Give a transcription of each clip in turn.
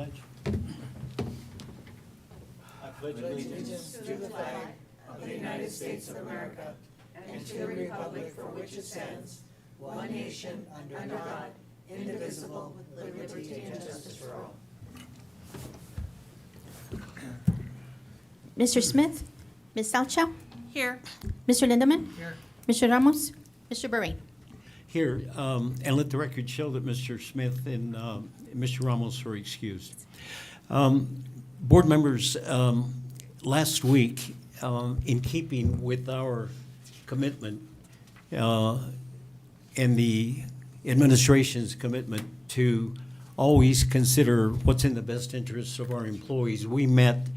pledge. I pledge allegiance To the flag of the United States of America and to the republic for which it stands, one nation, under God, indivisible, with liberty and justice for all. Mr. Smith, Ms. Salcho, Here. Mr. Lindemann, Here. Mr. Ramos, Mr. Bahrain. here, and let the record show that Mr. Smith and Mr. Ramos are excused. Board members, last week, in keeping with our commitment and the administration's commitment to always consider what's in the best interests of our employees, we met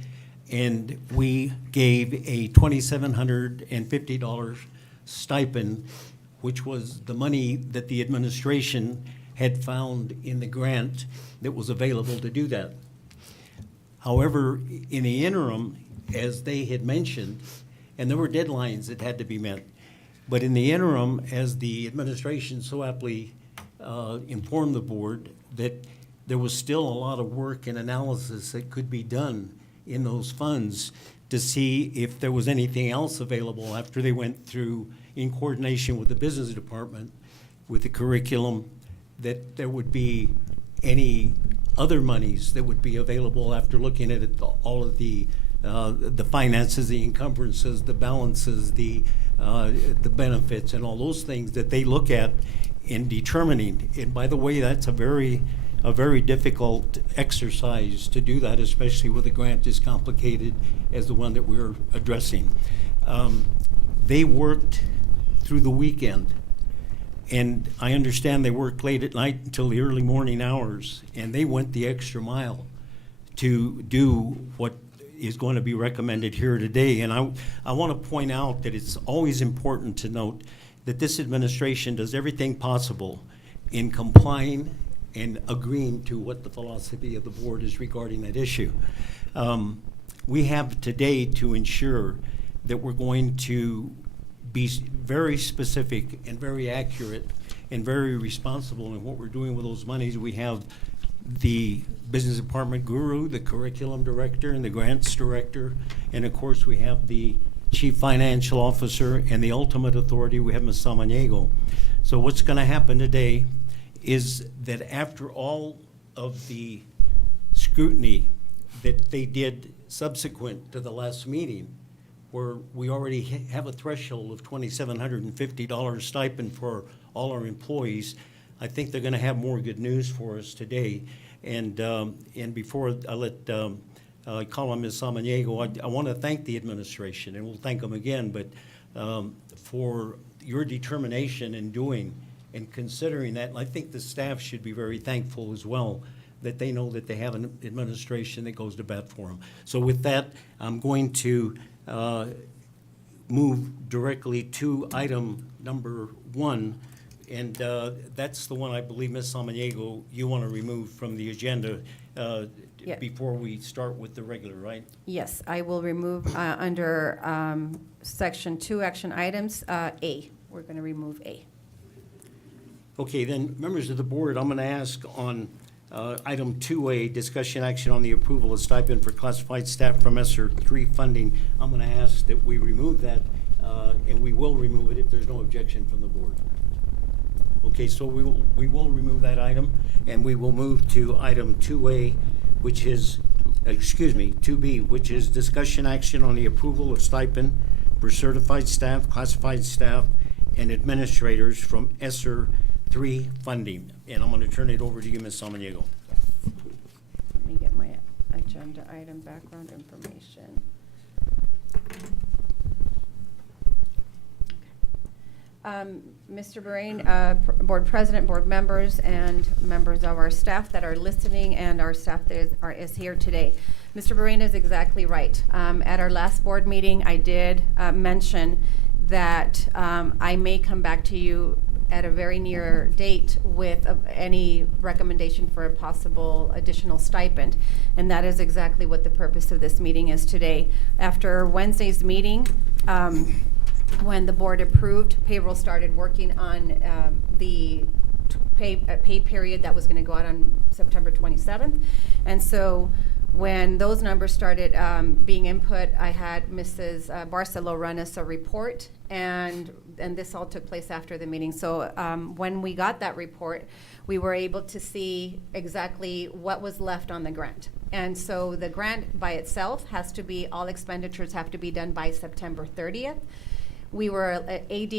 and we gave a $2,750 stipend, which was the money that the administration had found in the grant that was available to do that. However, in the interim, as they had mentioned, and there were deadlines that had to be met, but in the interim, as the administration so aptly informed the board, that there was still a lot of work and analysis that could be done in those funds to see if there was anything else available after they went through, in coordination with the business department, with the curriculum, that there would be any other monies that would be available after looking at it, all of the finances, the encumbrances, the balances, the benefits, and all those things that they look at in determining. And by the way, that's a very difficult exercise to do that, especially with a grant as complicated as the one that we're addressing. They worked through the weekend, and I understand they worked late at night until the early morning hours, and they went the extra mile to do what is going to be recommended here today. And I want to point out that it's always important to note that this administration does everything possible in complying and agreeing to what the philosophy of the board is regarding that issue. We have today to ensure that we're going to be very specific and very accurate and very responsible in what we're doing with those monies. We have the business department guru, the curriculum director, and the grants director, and of course we have the chief financial officer, and the ultimate authority, we have Ms. Samaniego. So what's going to happen today is that after all of the scrutiny that they did subsequent to the last meeting, where we already have a threshold of $2,750 stipend for all our employees, I think they're going to have more good news for us today. And before I let call on Ms. Samaniego, I want to thank the administration, and we'll thank them again, but for your determination in doing and considering that. And I think the staff should be very thankful as well, that they know that they have an administration that goes to bat for them. So with that, I'm going to move directly to item number 1. And that's the one I believe, Ms. Samaniego, you want to remove from the agenda Yeah. before we start with the regular, right? Yes, I will remove under Section 2 action items, A. We're going to remove A. Okay, then, members of the board, I'm going to ask on item 2A, discussion action on the approval of stipend for classified staff from ESSER 3 funding. I'm going to ask that we remove that, and we will remove it if there's no objection from the board. Okay, so we will remove that item, and we will move to item 2A, which is, 2B, which is discussion action on the approval of stipend for certified staff, classified staff, and administrators from ESSER 3 funding. And I'm going to turn it over to you, Ms. Samaniego. Let me get my agenda item background information. Mr. Bahrain, board president, board members, and members of our staff that are listening, and our staff that is here today. Mr. Bahrain is exactly right. At our last board meeting, I did mention that I may come back to you at a very near date with any recommendation for a possible additional stipend. And that is exactly what the purpose of this meeting is today. After Wednesday's meeting, when the board approved, payroll started working on the pay period that was going to go out on September 27th. And so when those numbers started being input, I had Mrs. Barcelo run us a report, and this all took place after the meeting. So when we got that report, we were able to see exactly what was left on the grant. And so the grant by itself has to be, all expenditures have to be done by September 30th. We were, AD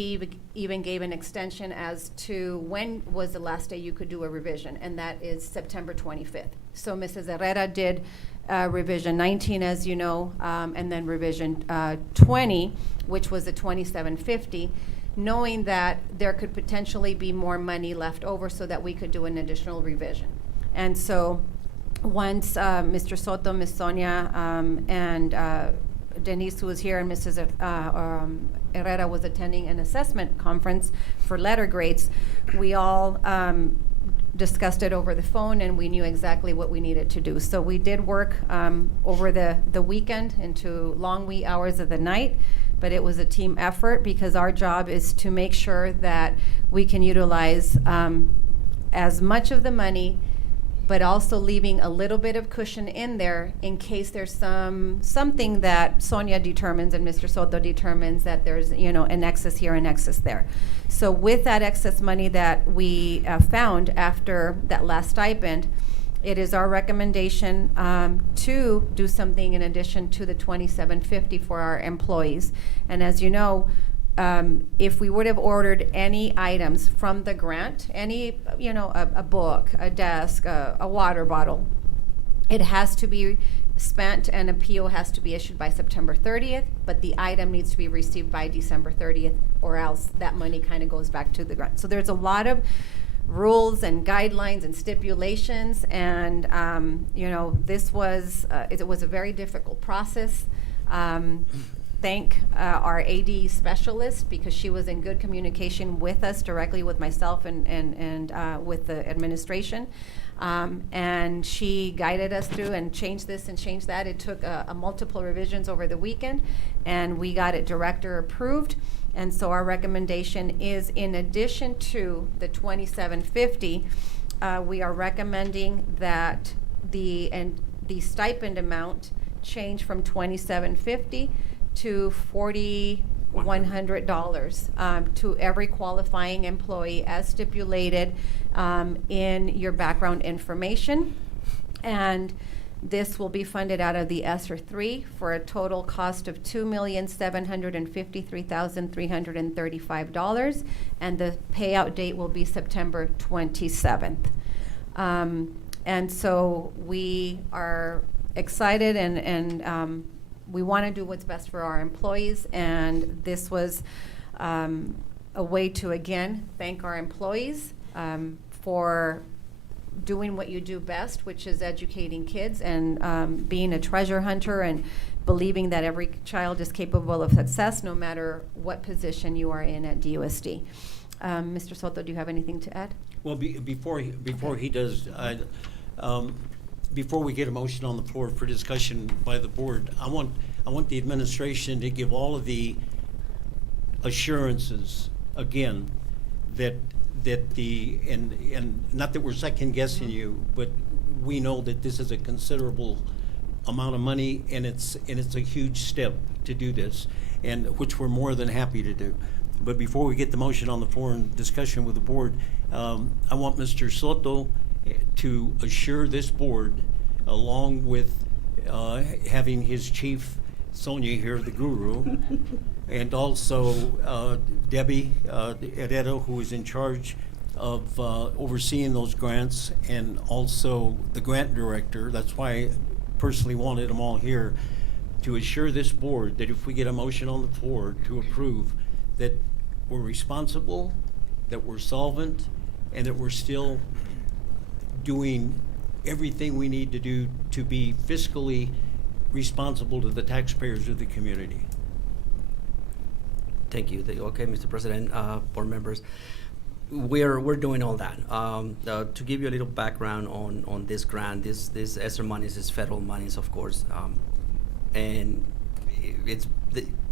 even gave an extension as to when was the last day you could do a revision, and that is September 25th. So Mrs. Herrera did revision 19, as you know, and then revision 20, which was the 2750, knowing that there could potentially be more money left over so that we could do an additional revision. And so once Mr. Soto, Ms. Sonia, and Denise, who was here, and Mrs. Herrera was attending an assessment conference for letter grades, we all discussed it over the phone, and we knew exactly what we needed to do. So we did work over the weekend into long wee hours of the night, but it was a team effort because our job is to make sure that we can utilize as much of the money, but also leaving a little bit of cushion in there in case there's something that Sonia determines and Mr. Soto determines that there's, you know, an excess here, an excess there. So with that excess money that we found after that last stipend, it is our recommendation to do something in addition to the $27.50 for our employees. And as you know, if we would have ordered any items from the grant, any, you know, a book, a desk, a water bottle, it has to be spent and a PO has to be issued by September 30th, but the item needs to be received by December 30th, or else that money kind of goes back to the grant. So there's a lot of rules and guidelines and stipulations, and you know, this was it was a very difficult process. Thank our AD specialist, because she was in good communication with us, directly with myself and with the administration. And she guided us through and changed this and changed that. It took a multiple revisions over the weekend, and we got it director approved. And so our recommendation is, in addition to the $27.50, we are recommending that the stipend amount change from $27.50 to $4,100 to every qualifying employee, as stipulated in your background information. And this will be funded out of the ESSER 3 for a total cost of $2,753,335, and the payout date will be September 27th. And so we are excited, and we want to do what's best for our employees, and this was a way to, again, thank our employees for doing what you do best, which is educating kids and being a treasure hunter and believing that every child is capable of success, no matter what position you are in at DUSD. Mr. Soto, do you have anything to add? Well, before he does, before we get a motion on the floor for discussion by the board, I want the administration to give all of the assurances again that and not that we're second guessing you, but we know that this is a considerable amount of money, and it's a huge step to do this, and which we're more than happy to do. But before we get the motion on the floor and discussion with the board, I want Mr. Soto to assure this board, along with having his chief, Sonia here, the guru, and also Debbie Herrera, who is in charge of overseeing those grants, and also the grant director. That's why I personally wanted them all here, to assure this board that if we get a motion on the floor to approve, that we're responsible, that we're solvent, and that we're still doing everything we need to do to be fiscally responsible to the taxpayers of the community. Thank you. Okay, Mr. President, board members, we're doing all that. To give you a little background on this grant, this ESSER monies is federal monies, of course, and it's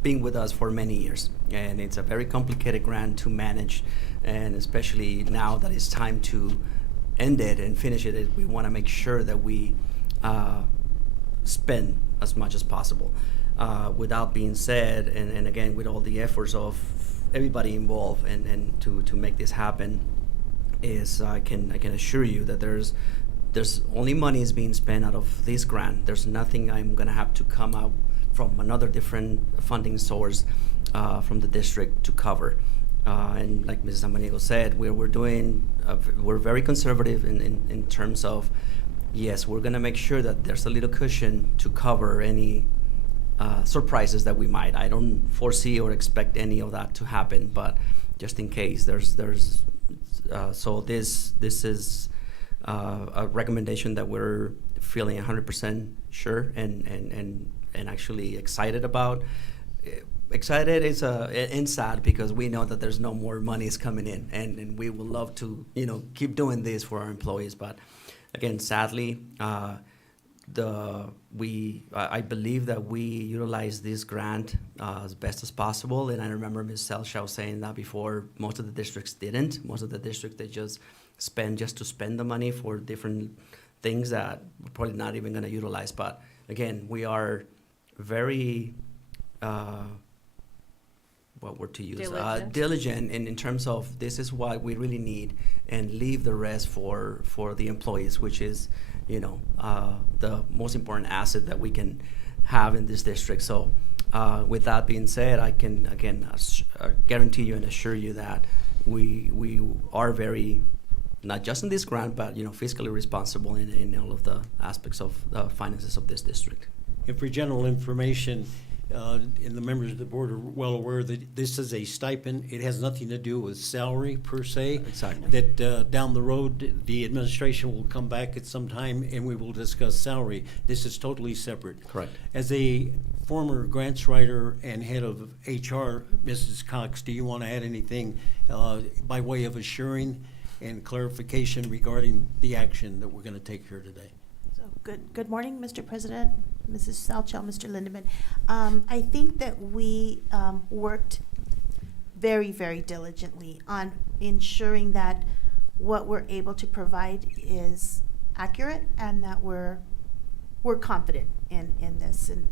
been with us for many years, and it's a very complicated grant to manage, and especially now that it's time to end it and finish it, we want to make sure that we spend as much as possible. Without being said, and again, with all the efforts of everybody involved and to make this happen, is I can assure you that there's only money is being spent out of this grant. There's nothing I'm going to have to come out from another different funding source from the district to cover. And like Mrs. Samaniego said, we're very conservative in terms of, yes, we're going to make sure that there's a little cushion to cover any surprises that we might. I don't foresee or expect any of that to happen, but just in case, so this is a recommendation that we're feeling 100% sure and actually excited about. Excited is and sad because we know that there's no more monies coming in, and we would love to keep doing this for our employees. But again, sadly, I believe that we utilize this grant as best as possible. And I remember Ms. Selshaw saying that before. Most of the districts didn't. Most of the districts, they just spend the money for different things that we're probably not even going to utilize. But again, we are very what word to use? Diligent in terms of this is what we really need, and leave the rest for the employees, which is the most important asset that we can have in this district. So with that being said, I can again guarantee you and assure you that we are very, not just in this grant, but fiscally responsible in all of the aspects of the finances of this district. And for general information, and the members of the board are well aware that this is a stipend. It has nothing to do with salary per se. Exactly. That down the road, the administration will come back at some time and we will discuss salary. This is totally separate. Correct. As a former grants writer and head of HR, Mrs. Cox, do you want to add anything by way of assuring and clarification regarding the action that we're going to take here today? Good morning, Mr. President, Mrs. Salchow, Mr. Lindeman. I think that we worked very, very diligently on ensuring that what we're able to provide is accurate and that we're confident in this. And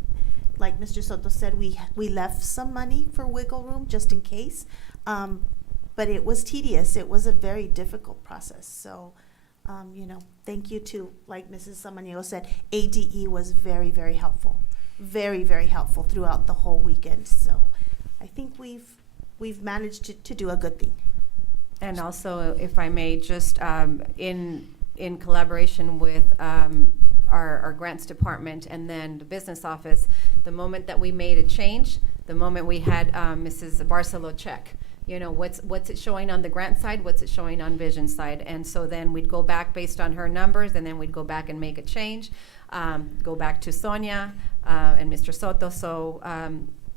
like Mr. Soto said, we left some money for wiggle room just in case, but it was tedious. It was a very difficult process. So. Thank you to, like Mrs. Samaniego said, ADE was very, very helpful. Very, very helpful throughout the whole weekend. So I think we've managed to do a good thing. And also, if I may, just in collaboration with our grants department and then the business office, the moment that we made a change, the moment we had Mrs. Barcelo check, what's it showing on the grant side, what's it showing on vision side, and so then we'd go back based on her numbers, and then we'd go back and make a change, go back to Sonia and Mr. Soto. So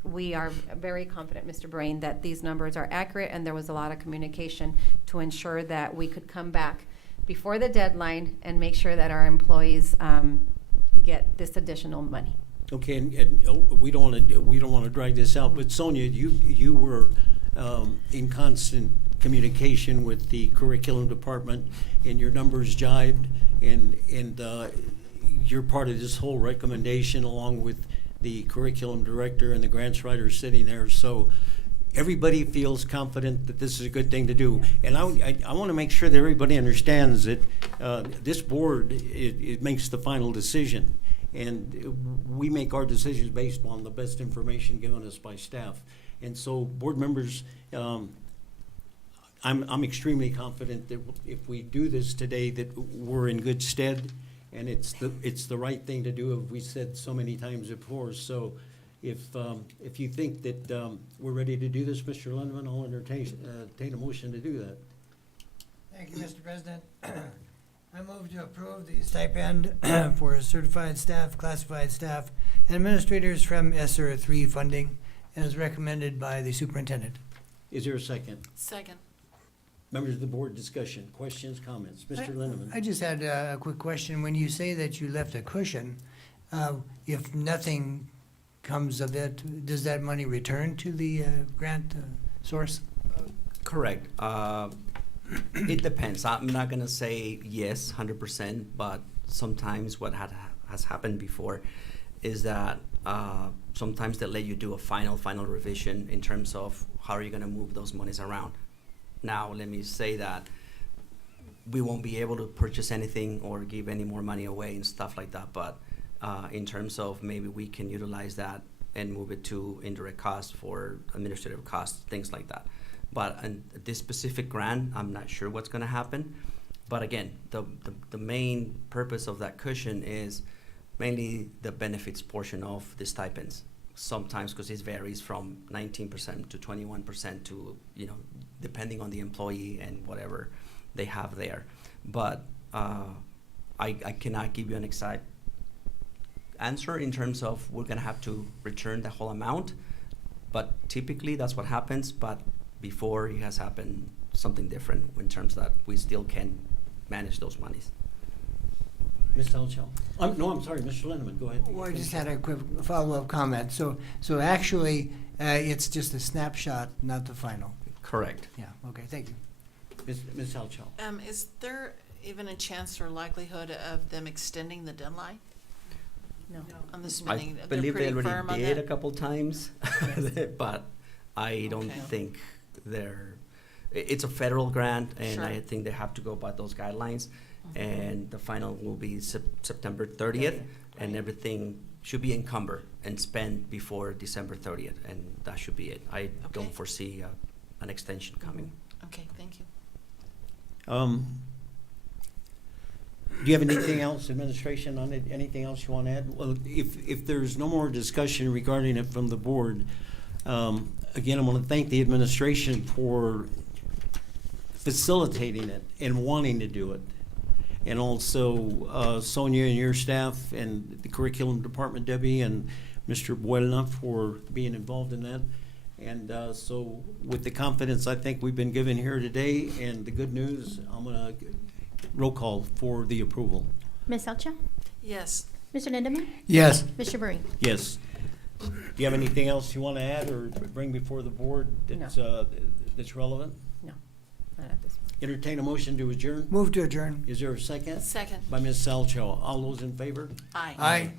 we are very confident, Mr. Brain, that these numbers are accurate, and there was a lot of communication to ensure that we could come back before the deadline and make sure that our employees get this additional money. Okay, and we don't want to drag this out, but Sonia, you were in constant communication with the curriculum department, and your numbers jived, and you're part of this whole recommendation along with the curriculum director and the grants writer sitting there. So everybody feels confident that this is a good thing to do. And I want to make sure that everybody understands that this board, it makes the final decision. And we make our decisions based on the best information given us by staff. And so, board members, I'm extremely confident that if we do this today, that we're in good stead, and it's the right thing to do, as we said so many times before. So, if you think that we're ready to do this, Mr. Lindeman, I'll entertain a motion to do that. Thank you, Mr. President. I move to approve the stipend for certified staff, classified staff, and administrators from ESSER 3 funding, as recommended by the superintendent. Is there a second? Second. Members of the board, discussion, questions, comments. Mr. Lindeman. I just had a quick question. When you say that you left a cushion, if nothing comes of it, does that money return to the grant source? Correct. It depends. I'm not gonna say yes, 100%, but sometimes what has happened before is that sometimes they let you do a final revision in terms of how are you gonna move those monies around. Now, let me say that we won't be able to purchase anything or give any more money away and stuff like that, but in terms of maybe we can utilize that and move it to indirect costs for administrative costs, things like that. But in this specific grant, I'm not sure what's gonna happen. But again, the main purpose of that cushion is mainly the benefits portion of the stipends. Sometimes, because it varies from 19% to 21% to, depending on the employee and whatever they have there. But I cannot give you an exact answer in terms of we're gonna have to return the whole amount. But typically, that's what happens. But before, it has happened something different in terms that we still can manage those monies. Ms. Salchow? No, I'm sorry, Mr. Lindeman, go ahead. Well, I just had a quick follow-up comment. So actually, it's just a snapshot, not the final. Correct. Yeah, okay, thank you. Ms. Salchow? Is there even a chance or likelihood of them extending the deadline No. on the I spending? They're believe they pretty firm on already did that? a couple times, but I don't Okay. think it's a federal grant, and Sure. I think they have to go by those guidelines. And the final will be September 30th, and Right. everything should be encumbered and spent before December 30th, and that should be it. I don't Okay. foresee an extension coming. Okay, thank you. Do you have anything else, administration, on it? Anything else you want to add? Well, if there's no more discussion regarding it from the board, again, I want to thank the administration for facilitating it and wanting to do it. And also Sonia and your staff and the curriculum department, Debbie, and Mr. Buelna for being involved in that. And so with the confidence I think we've been given here today and the good news, I'm going to roll call for the approval. Ms. Salcha? Yes. Mr. Lindemann? Yes. Mr. Burry? Yes. Do you have anything else you want to add or bring before the board that's relevant? No, not at this point. Entertain a motion to adjourn? Move to adjourn. Is there a second? Second. By Ms. Salcho. All those in favor? Aye. Aye.